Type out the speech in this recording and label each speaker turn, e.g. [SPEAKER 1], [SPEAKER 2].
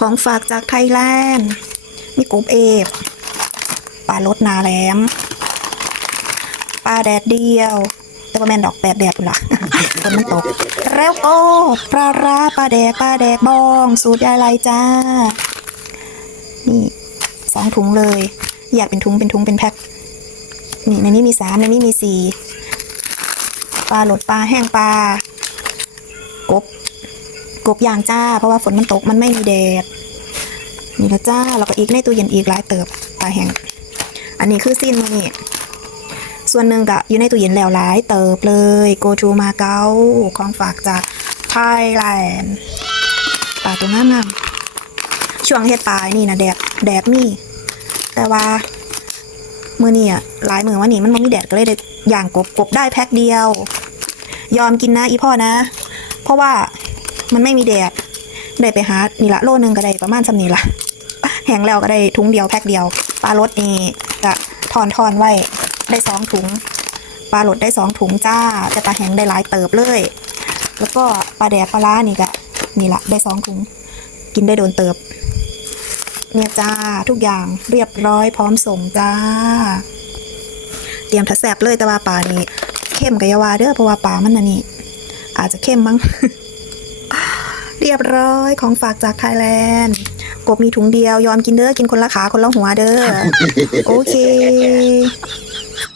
[SPEAKER 1] ของฝากจากไทยแลนด์มีกบเอฟปลารสนาแหลมปลาแดดเดียว แต่ว่าแมนดอกแปดแดดอยู่ละฝนมันตก แล้วก็ปลาร้าปลาแดกปลาแดกบอง สูตรยายไรจ้า นี่สองถุงเลย อยากเป็นถุงเป็นถุงเป็นแพ็คนี่ในนี้มีสามในนี้มีสี่ปลาหลดปลาแห้งปลากบ กบยางจ้า เพราะว่าฝนมันตกมันไม่มีแดดนี่ละจ้าแล้วก็อีกในตู้เย็นอีกหลายเติบปลาแห้งอันนี้คือสิ้นนี่ส่วนหนึ่งก็อยู่ในตู้เย็นแล้วหลายเติบเลยโกจูมาเก๊าของฝากจากไทยแลนด์ปลาตัวงามๆช่วงเฮ็ดปลานี่นะแดดแดดมีแต่ว่ามือนี่อะหลายมือว่านี่มันไม่มีแดดก็เลยได้ย่างกบกบได้แพ็คเดียว ยอมกินนะอีพ่อนะ เพราะว่า มันไม่มีแดดได้ไปหานี่ละโลนึงก็ได้ประมาณสำนี้ละแห้งแล้วก็ได้ถุงเดียวแพ็คเดียวปลารสนี่ก็ทอนทอนไว้ได้สองถุงปลารสได้สองถุงจ้าแต่ปลาแห้งได้หลายเติบเลย แล้วก็ปลาแดกปลาล้านี่ก็นี่ละได้สองถุง กินได้โดนเติบ เนี่ยจ้าทุกอย่างเรียบร้อยพร้อมส่งจ้า เตรียมทัแสบเลยแต่ว่าปลานี่เข้มกับยาวาเด้อเพราะว่าปลามันน่ะนี่อาจจะเข้มมั้ง เรียบร้อยของฝากจากไทยแลนด์ กบมีถุงเดียวยอมกินเด้อกินคนละขาคนละหัวเด้อโอเค